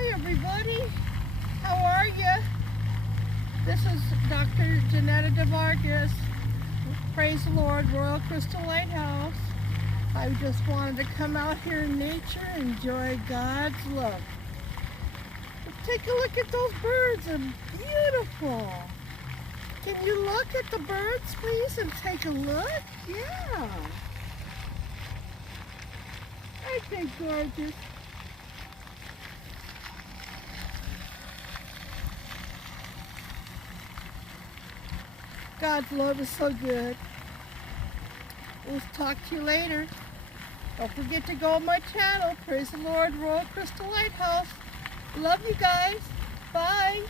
Hi everybody, how are you? This is Dr. Janetta DeVargas. Praise the Lord, Royal Crystal Lighthouse. I just wanted to come out here in nature and enjoy God's love. Take a look at those birds, they're beautiful. Can you look at the birds please and take a look? Yeah. Aren't they gorgeous? God's love is so good. We'll talk to you later. Don't forget to go on my channel. Praise the Lord, Royal Crystal Lighthouse. Love you guys. Bye.